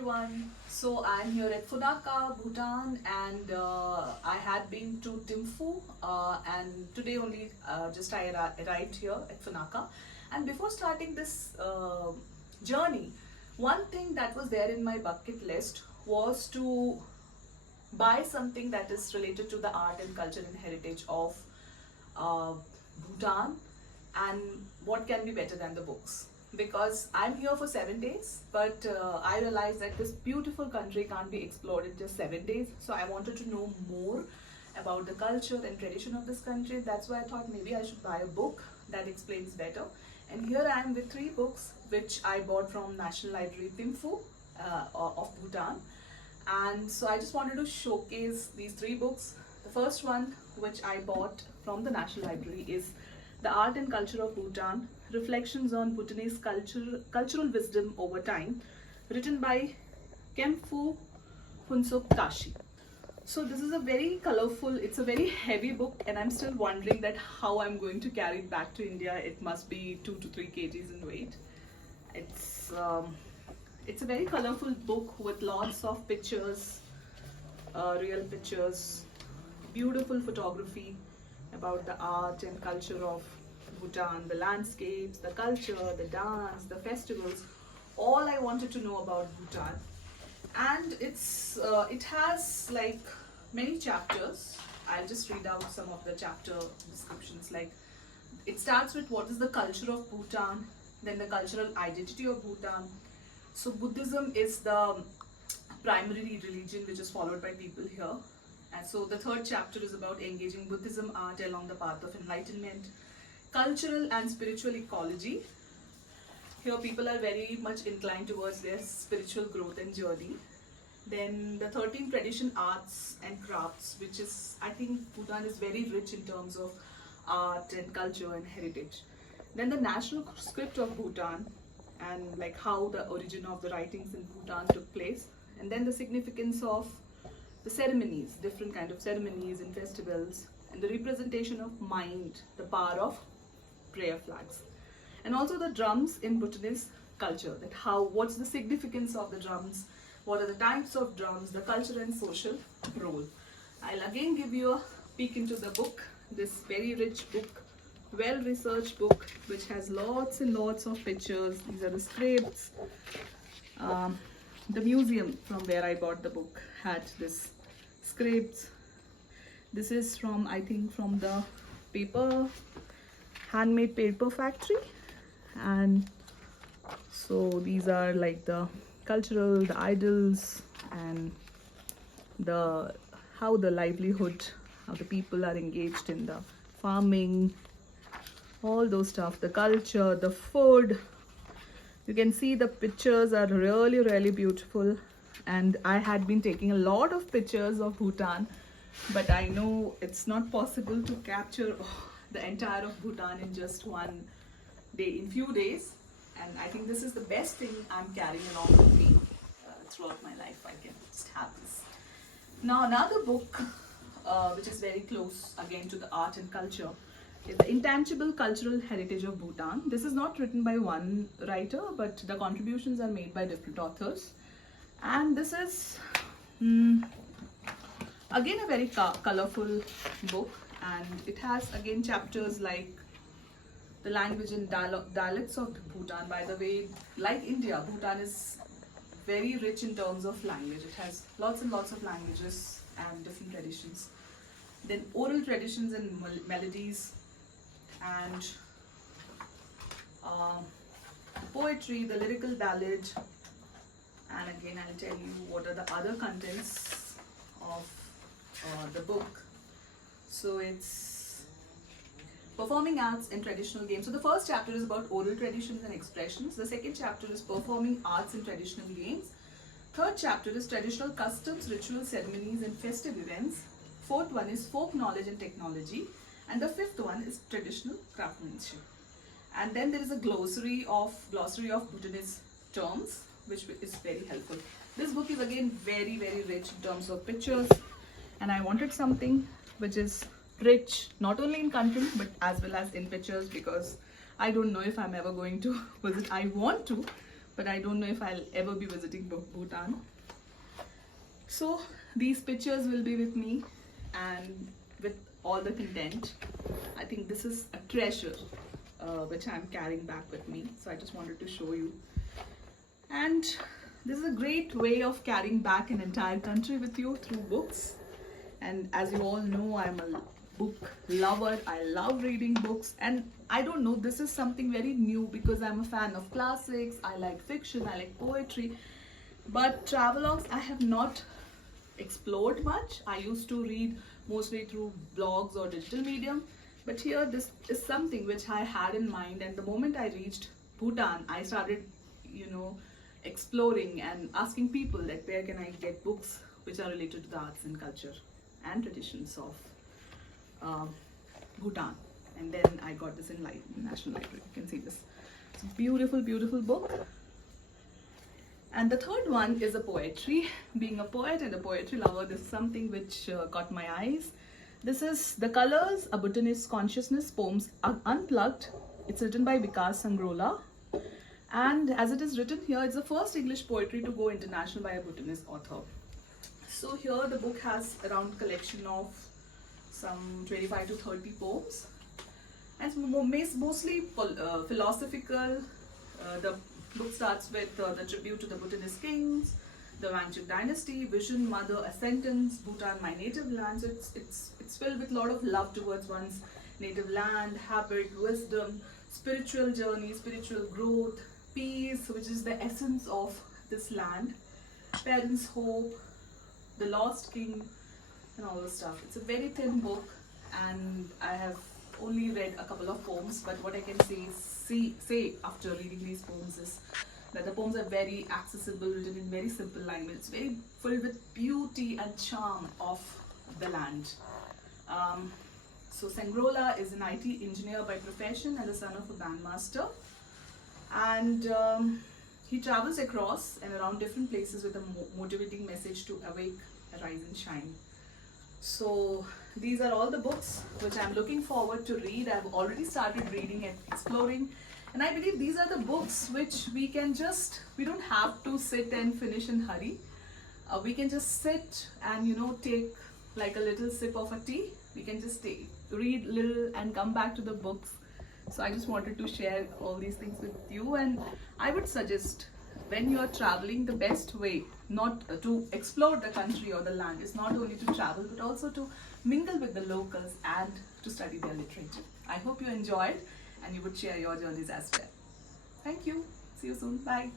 everyone. So I'm here at Funaka, Bhutan, and I had been to Thimphu, and today only just I arrived here at Funaka. And before starting this journey, one thing that was there in my bucket list was to buy something that is related to the art and culture and heritage of uh, Bhutan, and what can be better than the books? Because I'm here for 7 days, but I realized that this beautiful country can't be explored in just 7 days. So I wanted to know more about the culture and tradition of this country. That's why I thought maybe I should buy a book that explains better. And here I am with 3 books which I bought from National Library Thimphu of Bhutan. And so I just wanted to showcase these 3 books. The first one which I bought from the National Library is The Art and Culture of Bhutan, Reflections on Bhutanese Cultural Wisdom Over Time, written by Kempfu Phuntsuk Tashi. So this is a very colorful, it's a very heavy book, and I'm still wondering that how I'm going to carry it back to India. It must be 2 to 3 kgs in weight. It's a very colorful book with lots of pictures, real pictures, beautiful photography about the art and culture of Bhutan, the landscapes, the culture, the dance, the festivals, all I wanted to know about Bhutan. And it has like many chapters. I'll just read out some of the chapter descriptions. Like, it starts with what is the culture of Bhutan, then the cultural identity of Bhutan. So Buddhism is the primary religion which is followed by people here. And so the third chapter is about engaging Buddhism art along the path of enlightenment. Cultural and spiritual ecology. Here people are very much inclined towards their spiritual growth and journey. Then the 13 tradition arts and crafts, which is, I think Bhutan is very rich in terms of art and culture and heritage. Then the national script of Bhutan, and like how the origin of the writings in Bhutan took place. And then the significance of the ceremonies, different kind of ceremonies and festivals, and the representation of mind, the power of prayer flags, and also the drums in Bhutanese culture. That what's the significance of the drums, what are the types of drums, the culture and social role. I'll again give you a peek into the book. This very rich book, well-researched book, which has lots and lots of pictures. These are the scripts. The museum from where I bought the book had this scripts. This is from, I think, from the handmade paper factory. And so these are like the cultural, the idols, and how the livelihood, how the people are engaged in the farming, all those stuff, the culture, the food. You can see the pictures are really, really beautiful. And I had been taking a lot of pictures of Bhutan, but I know it's not possible to capture the entire of Bhutan in just one day, in few days. And I think this is the best thing I'm carrying along with me throughout my life. I can just have this. Now another book which is very close again to the art and culture is The Intangible Cultural Heritage of Bhutan. This is not written by one writer, but the contributions are made by different authors. And this is again a very colorful book, and it has again chapters like the language and dialects of Bhutan. By the way, like India, Bhutan is very rich in terms of language. It has lots and lots of languages and different traditions. Then oral traditions and melodies, and poetry, the lyrical ballad. And again, I'll tell you what are the other contents of the book. So it's performing arts and traditional games. So the first chapter is about oral traditions and expressions. The second chapter is performing arts and traditional games. Third chapter is traditional customs, rituals, ceremonies, and festive events. Fourth one is folk knowledge and technology. And the fifth one is traditional craftsmanship. And then there is a glossary of Bhutanese terms, which is very helpful. This book is again very, very rich in terms of pictures, and I wanted something which is rich not only in content but as well as in pictures, because I don't know if I'm ever going to visit. I want to, but I don't know if I'll ever be visiting Bhutan. So these pictures will be with me and with all the content. I think this is a treasure which I'm carrying back with me. So I just wanted to show you. And this is a great way of carrying back an entire country with you through books. And as you all know, I'm a book lover. I love reading books, and I don't know, this is something very new because I'm a fan of classics. I like fiction, I like poetry, but travelogues I have not explored much. I used to read mostly through blogs or digital medium, but here this is something which I had in mind, and the moment I reached Bhutan, I started, exploring and asking people that where can I get books which are related to the arts and culture and traditions of Bhutan. And then I got this in National Library. You can see this. It's a beautiful, beautiful book. And the third one is a poetry. Being a poet and a poetry lover, this is something which caught my eyes. This is The Colors, A Bhutanese Consciousness, Poems Unplugged. It's written by Vikas Sangrola. And as it is written here, it's the first English poetry to go international by a Bhutanese author. So here the book has around collection of some 25 to 30 poems. And it's mostly philosophical. The book starts with the tribute to the Bhutanese kings, the Wangchuck dynasty, vision, mother, ascendance, Bhutan, my native land. So it's filled with a lot of love towards one's native land, habit, wisdom, spiritual journey, spiritual growth, peace, which is the essence of this land, parents' hope, the lost king, and all this stuff. It's a very thin book, and I have only read a couple of poems, but what I can say after reading these poems is that the poems are very accessible, written in very simple language. It's very filled with beauty and charm of the land. So Sangrola is an IT engineer by profession and the son of a bandmaster, and he travels across and around different places with a motivating message to awake, arise and shine. So these are all the books which I'm looking forward to read. I've already started reading and exploring, and I believe these are the books which we don't have to sit and finish in hurry. We can just sit and take like a little sip of a tea. We can just read little and come back to the books. So I just wanted to share all these things with you, and I would suggest when you are traveling, the best way not to explore the country or the land is not only to travel but also to mingle with the locals and to study their literature. I hope you enjoyed and you would share your journeys as well. Thank you. See you soon. Bye.